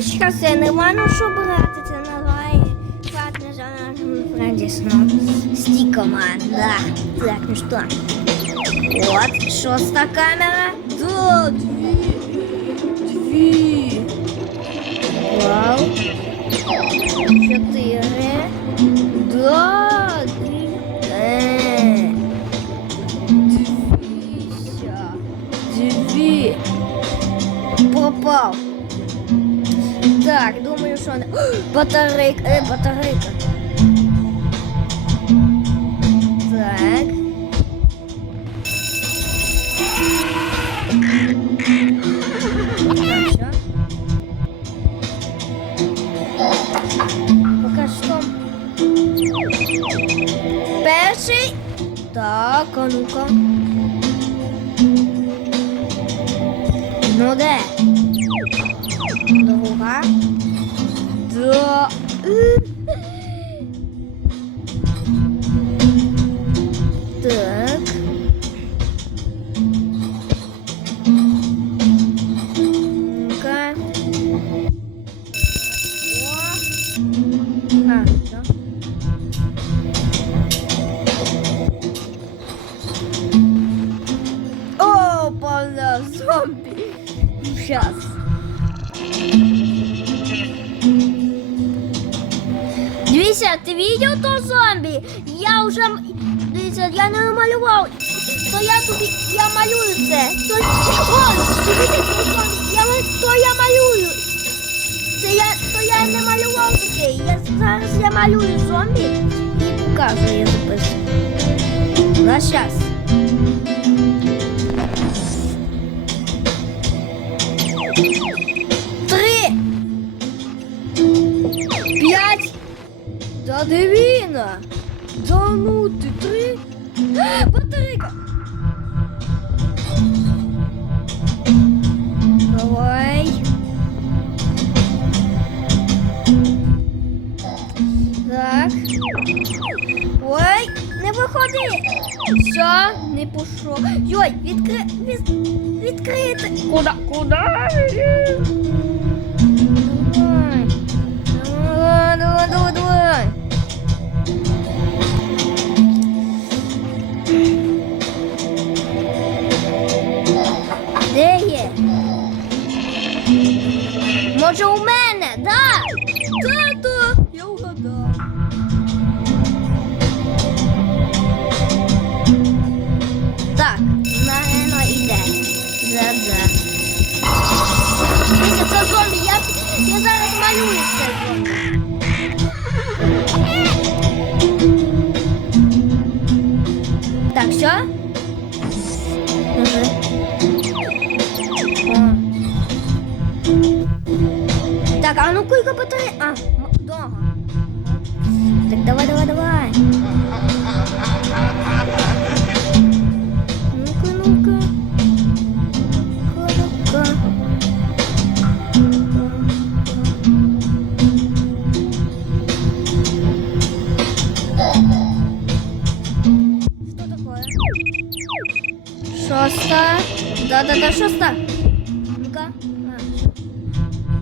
Щас я не маю що брати, це називає платне за нашим Фредісоном. Сті команда. Так, ну що? От, шоста камера. Да, дві. Дві. Вау. Що Батарейка, е, батарейка. Так. Так, що? Поки що. Так, а ну-ка. Ну де? Друга. Так. Ну-ка. О. А, да. О, полно зомби. Сейчас. Дивіться, ти бачив то зомбі? Я дивіться, я не малював. То я тобі я малюю це. То. Я, то я малюю. Це я, то я не малював таке. Я зараз я малюю зомбі і показую я записую. На щас. Да дивіна. Да ну ти три. А, Батарейка. Давай. Так. Ой, не виходи. Все, не пішло. Йой, відкри... від... відкрити. Куда? Куда? Давай. Давай, давай, давай, давай. Так, все? Угу. Так, а ну кілька Ну-ка.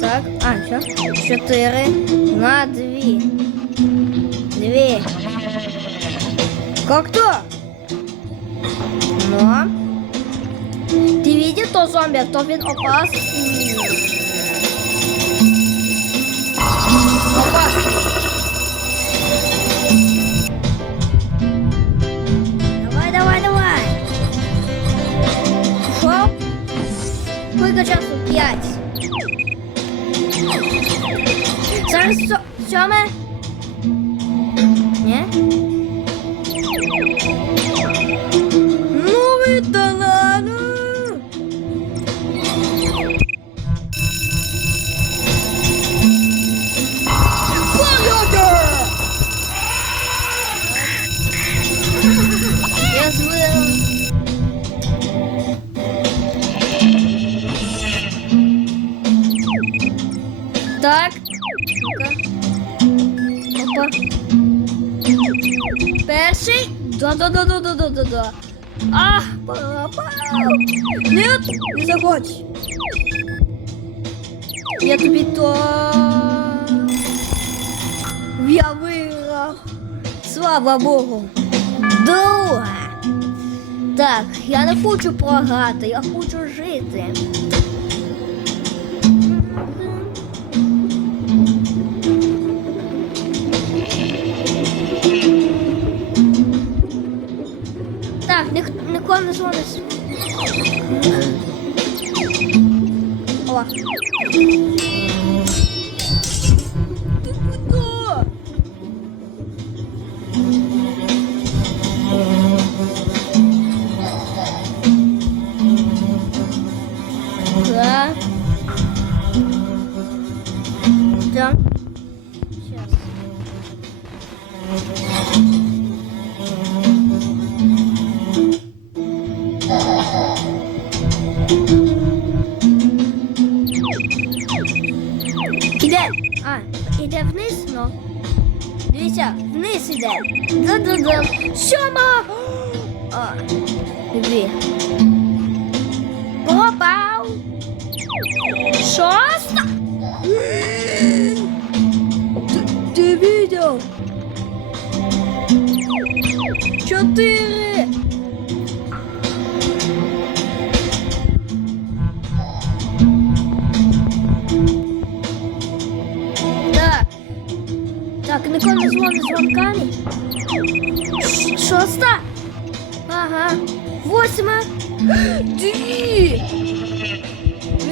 Так, а, все. Чотири на дві. Дві. Как то? Ну. Ты видел то зомби, то він опасний. Опасний. 小小妹 Перший. Да-да-да-да-да-да-да. А, попав. Нет, не заходь. Я тобі то. Я виграв. Слава Богу. Друга. Так, я не хочу програти, я хочу жити. Іде. А, іде вниз, ну. Дивіться, вниз іде. Да-да-да. Сьома. А, дві. Попав. Шоста. Ти, ти видел? Чотири. дзвонками. Ш- Шоста. Ага. Восьма. Дві.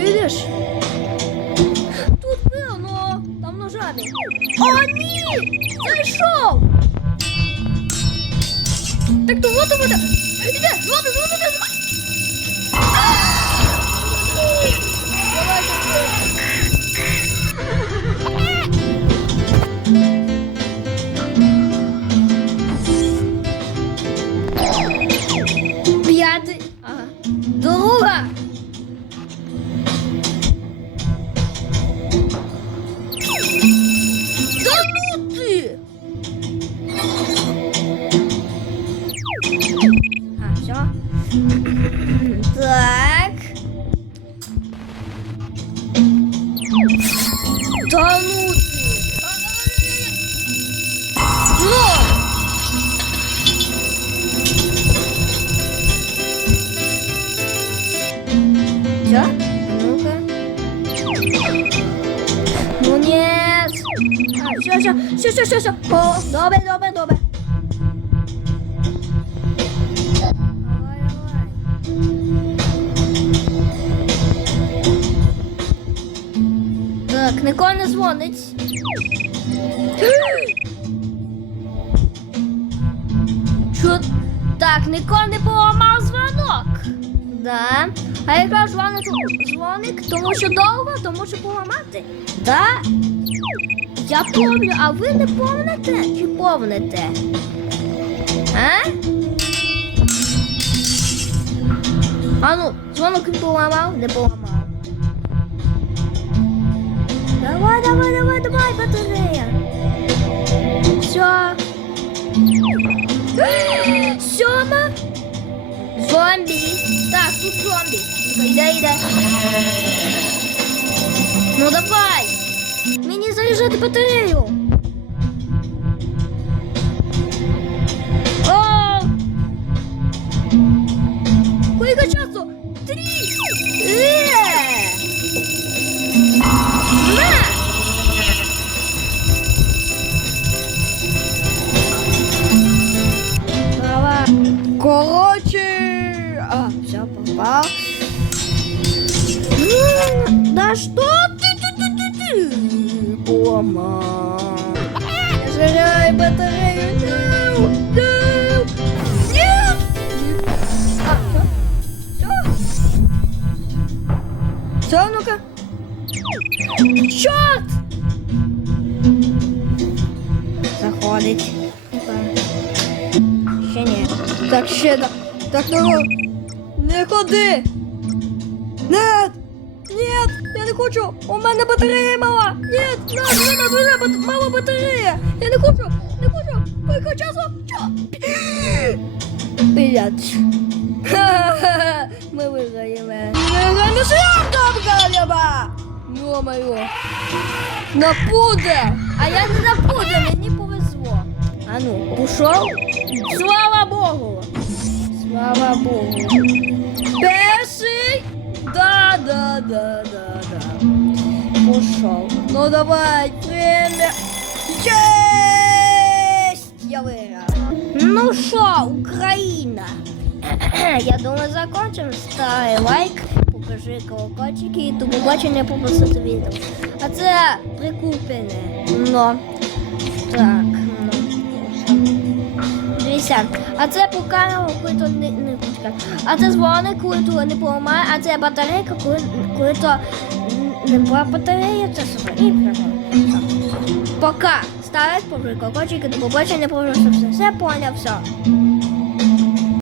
Видишь? Тут было, но там ножами. О, ні! Зайшов! Так то вот вот. Іде, вот, вот, вот, Да ну ты! Ну! Все? Ну-ка. Ну нет. А, все, все, все, все, все, все. О, Нікого не дзвонить. Чо? Так, нікого не поламав дзвонок. Да. А яка дзвоник, дзвоник, тому що довго, тому що поламати. Да? Я помню, а ви не помните чи помните? А? А ну, дзвонок він поламав, не поламав. Давай, давай, давай, давай, батарея. Все. Сьома. Зомбі. Так, тут зомбі. Ну-ка, Йде, йде. Ну давай. Мені заряджати батарею. Черт! Заходить. Ще ні. Так, ще так. Так, ну. Не ходи. Нет! Нет! Я не хочу! У мене батарея мала! Нет! Нет! Нет! Нет! Нет! Мала батарея! Я не хочу! Не хочу! Вихо часу! Чо? Блядь. Ха-ха-ха! Ми виграємо. Ми виграємо шлях, Галіба! Ё-моё! На пудер! А я не на пудер, мені повезло. А ну, пішов? Слава Богу! Слава Богу! Перший! Да, да, да, да, да. Пошел. Ну давай, время. Есть! Я выиграл. Ну что, Украина? Я думаю, закончим. Ставь лайк, покажи колокольчики і до побачення пописати відео. А це прикуплене. Ну. Так, ну. Дивіться, а це по коли то не, не почекай. А це дзвоник, коли то не поламає, а це батарейка, коли, коли то не була батарея, це супер. І прямо. Пока. Ставить по колокольчики, до побачення, побачення, все, все поняв, все.